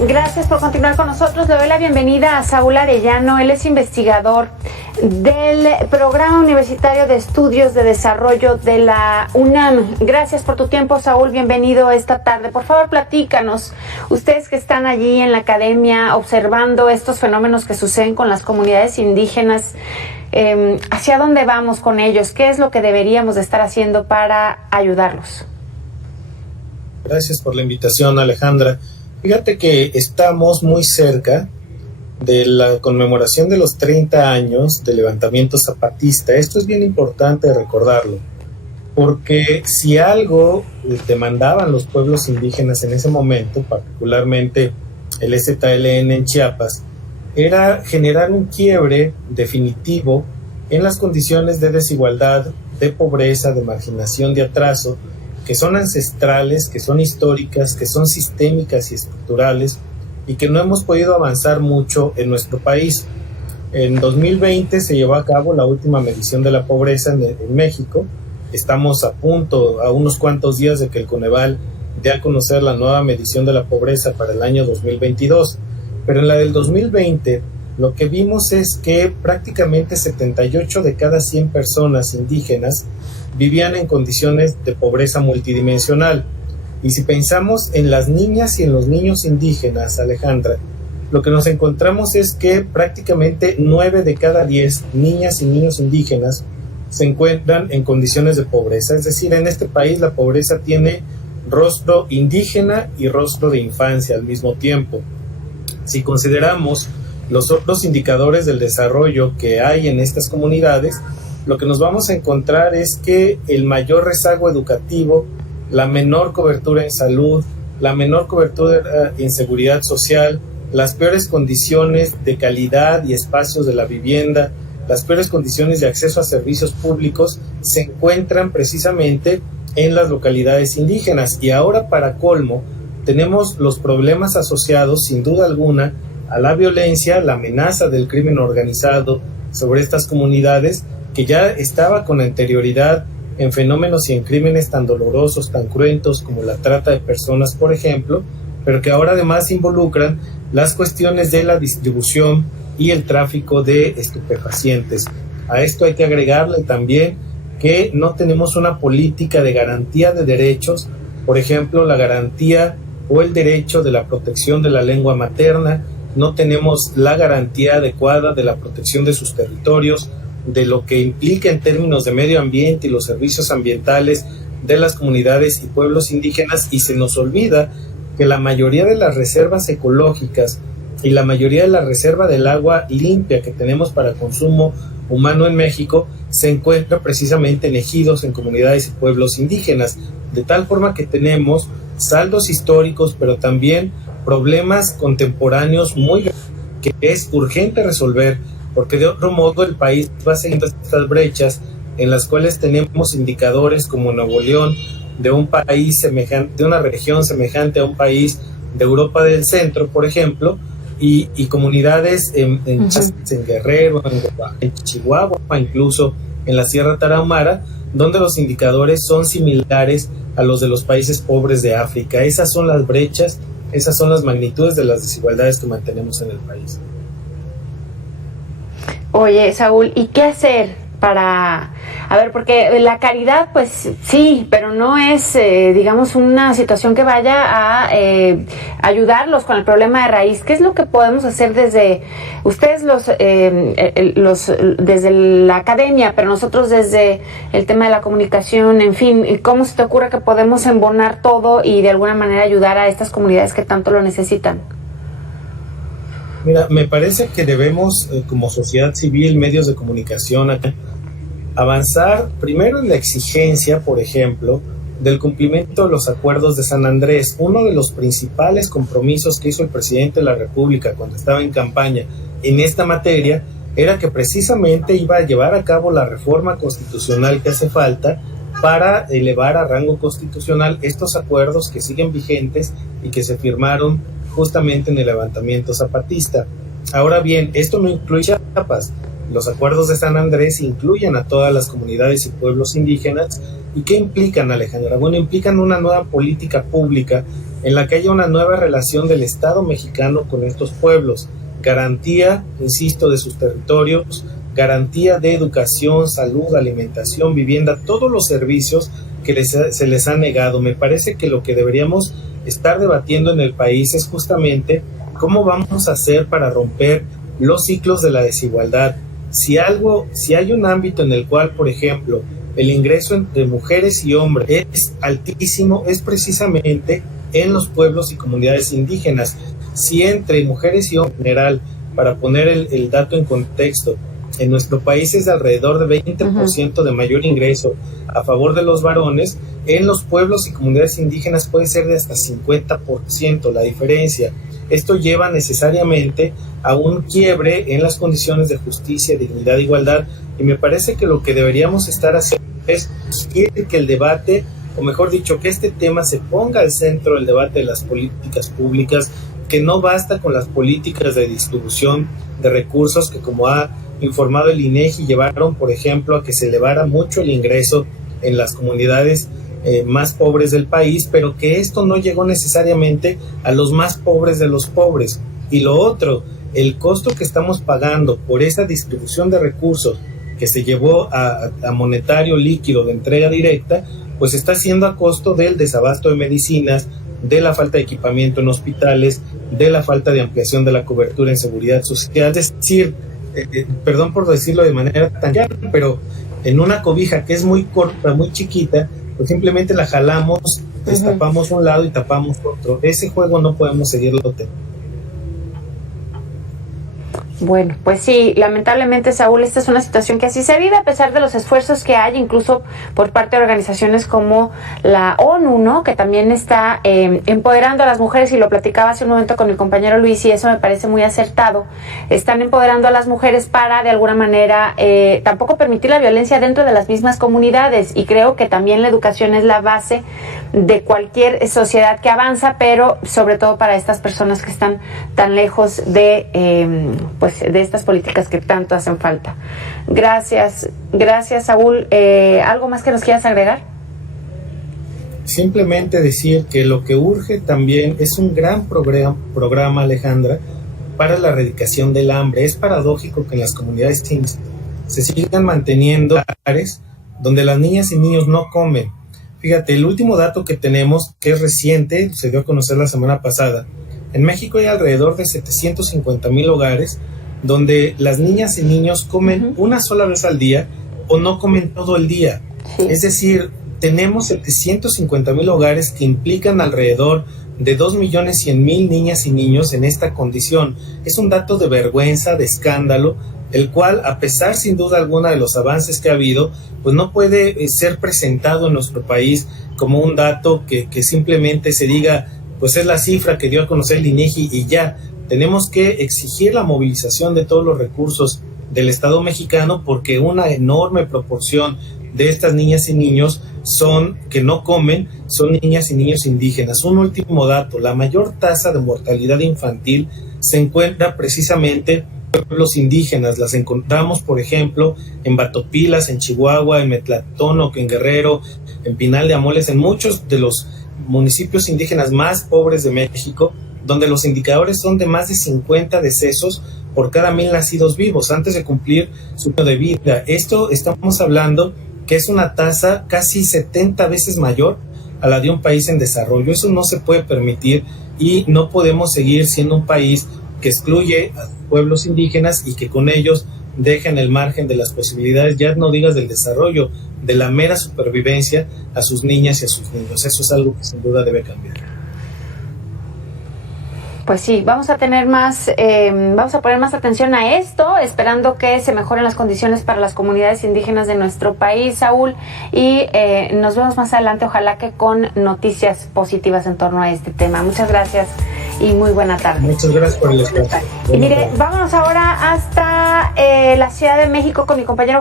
Gracias por continuar con nosotros. Le doy la bienvenida a Saúl Arellano. Él es investigador del Programa Universitario de Estudios de Desarrollo de la UNAM. Gracias por tu tiempo, Saúl. Bienvenido esta tarde. Por favor, platícanos. Ustedes que están allí en la academia observando estos fenómenos que suceden con las comunidades indígenas, ¿hacia dónde vamos con ellos? ¿Qué es lo que deberíamos de estar haciendo para ayudarlos? Gracias por la invitación, Alejandra. Fíjate que estamos muy cerca de la conmemoración de los 30 años del levantamiento zapatista. Esto es bien importante recordarlo, porque si algo demandaban los pueblos indígenas en ese momento, particularmente el EZLN en Chiapas, era generar un quiebre definitivo en las condiciones de desigualdad, de pobreza, de marginación, de atraso, que son ancestrales, que son históricas, que son sistémicas y estructurales, y que no hemos podido avanzar mucho en nuestro país. En 2020 se llevó a cabo la última medición de la pobreza en México. Estamos a unos cuantos días de que el Coneval dé a conocer la nueva medición de la pobreza para el año 2022. Pero en la del 2020, lo que vimos es que prácticamente 78 de cada 100 personas indígenas vivían en condiciones de pobreza multidimensional. Y si pensamos en las niñas y en los niños indígenas, Alejandra, lo que nos encontramos es que prácticamente 9 de cada 10 niñas y niños indígenas se encuentran en condiciones de pobreza. Es decir, en este país la pobreza tiene rostro indígena y rostro de infancia al mismo tiempo. Si consideramos los otros indicadores del desarrollo que hay en estas comunidades, lo que nos vamos a encontrar es que el mayor rezago educativo, la menor cobertura en salud, la menor cobertura en seguridad social, las peores condiciones de calidad y espacios de la vivienda, las peores condiciones de acceso a servicios públicos se encuentran precisamente en las localidades indígenas. Y ahora, para colmo, tenemos los problemas asociados, sin duda alguna, a la violencia, la amenaza del crimen organizado sobre estas comunidades, que ya estaba con anterioridad en fenómenos y en crímenes tan dolorosos, tan cruentos como la trata de personas, por ejemplo, pero que ahora además involucran las cuestiones de la distribución y el tráfico de estupefacientes. A esto hay que agregarle también que no tenemos una política de garantía de derechos, por ejemplo, la garantía o el derecho de la protección de la lengua materna, no tenemos la garantía adecuada de la protección de sus territorios, de lo que implica en términos de medio ambiente y los servicios ambientales de las comunidades y pueblos indígenas, y se nos olvida que la mayoría de las reservas ecológicas y la mayoría de la reserva del agua limpia que tenemos para consumo humano en México se encuentra precisamente en ejidos, en comunidades y pueblos indígenas, de tal forma que tenemos saldos históricos, pero también problemas contemporáneos muy grandes que es urgente resolver, porque de otro modo el país va siguiendo estas brechas en las cuales tenemos indicadores como Nuevo León, de un país semejante, de una región semejante a un país de Europa del Centro, por ejemplo, y comunidades en Guerrero, en Chihuahua, incluso en la Sierra Tarahumara, donde los indicadores son similares a los de los países pobres de África. Esas son las brechas, esas son las magnitudes de las desigualdades que mantenemos en el país. Oye, Saúl, ¿y qué hacer para...? A ver, porque la caridad, pues sí, pero no es, digamos, una situación que vaya a ayudarlos con el problema de raíz. ¿Qué es lo que podemos hacer desde ustedes, desde la academia, pero nosotros desde el tema de la comunicación, en fin, cómo se te ocurre que podemos embonar todo y de alguna manera ayudar a estas comunidades que tanto lo necesitan? Mira, me parece que debemos, como sociedad civil, medios de comunicación, avanzar primero en la exigencia, por ejemplo, del cumplimiento de los acuerdos de San Andrés. Uno de los principales compromisos que hizo el presidente de la República cuando estaba en campaña en esta materia era que precisamente iba a llevar a cabo la reforma constitucional que hace falta para elevar a rango constitucional estos acuerdos que siguen vigentes y que se firmaron justamente en el levantamiento zapatista. Ahora bien, esto no incluye Chiapas. Los acuerdos de San Andrés incluyen a todas las comunidades y pueblos indígenas. ¿Y qué implican, Alejandra? Bueno, implican una nueva política pública en la que haya una nueva relación del Estado mexicano con estos pueblos, garantía, insisto, de sus territorios, garantía de educación, salud, alimentación, vivienda, todos los servicios que se les ha negado. Me parece que lo que deberíamos estar debatiendo en el país es justamente cómo vamos a hacer para romper los ciclos de la desigualdad. Si hay un ámbito en el cual, por ejemplo, el ingreso entre mujeres y hombres es altísimo, es precisamente en los pueblos y comunidades indígenas. Si entre mujeres y hombres en general, para poner el dato en contexto, en nuestro país es de alrededor de 20% de mayor ingreso a favor de los varones, en los pueblos y comunidades indígenas puede ser de hasta 50% la diferencia. Esto lleva necesariamente a un quiebre en las condiciones de justicia, dignidad e igualdad, y me parece que lo que deberíamos estar haciendo es que el debate, o mejor dicho, que este tema se ponga al centro del debate de las políticas públicas, que no basta con las políticas de distribución de recursos que, como ha informado el INEGI, llevaron, por ejemplo, a que se elevara mucho el ingreso en las comunidades más pobres del país, pero que esto no llegó necesariamente a los más pobres de los pobres. Y lo otro, el costo que estamos pagando por esa distribución de recursos que se llevó a monetario líquido de entrega directa, pues está siendo a costo del desabasto de medicinas, de la falta de equipamiento en hospitales, de la falta de ampliación de la cobertura en seguridad social. Es decir, perdón por decirlo de manera tan clara, pero en una cobija que es muy corta, muy chiquita, pues simplemente la jalamos, destapamos un lado y tapamos otro. Ese juego no podemos seguirlo teniendo. Bueno, pues sí, lamentablemente, Saúl, esta es una situación que así se vive a pesar de los esfuerzos que hay, incluso por parte de organizaciones como la ONU, ¿no? Que también está empoderando a las mujeres, y lo platicaba hace un momento con mi compañero Luis, y eso me parece muy acertado. Están empoderando a las mujeres para, de alguna manera, tampoco permitir la violencia dentro de las mismas comunidades, y creo que también la educación es la base de cualquier sociedad que avanza, pero sobre todo para estas personas que están tan lejos de de estas políticas que tanto hacen falta. Gracias, Saúl. ¿Algo más que nos quieras agregar? Simplemente decir que lo que urge también es un gran programa, Alejandra, para la erradicación del hambre. Es paradójico que en las comunidades se sigan manteniendo lugares donde las niñas y niños no comen. Fíjate, el último dato que tenemos, que es reciente, se dio a conocer la semana pasada. En México hay alrededor de 750,000 hogares donde las niñas y niños comen una sola vez al día o no comen todo el día. Sí. Es decir, tenemos 750,000 hogares que implican alrededor de 2,100,000 niñas y niños en esta condición. Es un dato de vergüenza, de escándalo, el cual, a pesar sin duda alguna de los avances que ha habido, pues no puede ser presentado en nuestro país como un dato que simplemente se diga, pues es la cifra que dio a conocer el INEGI y ya. Tenemos que exigir la movilización de todos los recursos del Estado mexicano, porque una enorme proporción de estas niñas y niños que no comen, son niñas y niños indígenas. Un último dato, la mayor tasa de mortalidad infantil se encuentra precisamente en pueblos indígenas. Las encontramos, por ejemplo, en Batopilas, en Chihuahua, en Metlatónoc, en Guerrero, en Pinal de Amoles, en muchos de los municipios indígenas más pobres de México, donde los indicadores son de más de 50 decesos por cada 1,000 nacidos vivos antes de cumplir su año de vida. Esto estamos hablando que es una tasa casi 70 veces mayor a la de un país en desarrollo. Eso no se puede permitir, y no podemos seguir siendo un país que excluye a pueblos indígenas y que con ellos deja en el margen de las posibilidades, ya no digas del desarrollo, de la mera supervivencia, a sus niñas y a sus niños. Eso es algo que sin duda debe cambiar. Pues sí, vamos a poner más atención a esto, esperando que se mejoren las condiciones para las comunidades indígenas de nuestro país, Saúl, y nos vemos más adelante, ojalá que con noticias positivas en torno a este tema. Muchas gracias y muy buena tarde. Muchas gracias por el espacio. Y mire, vámonos ahora hasta la Ciudad de México con mi compañero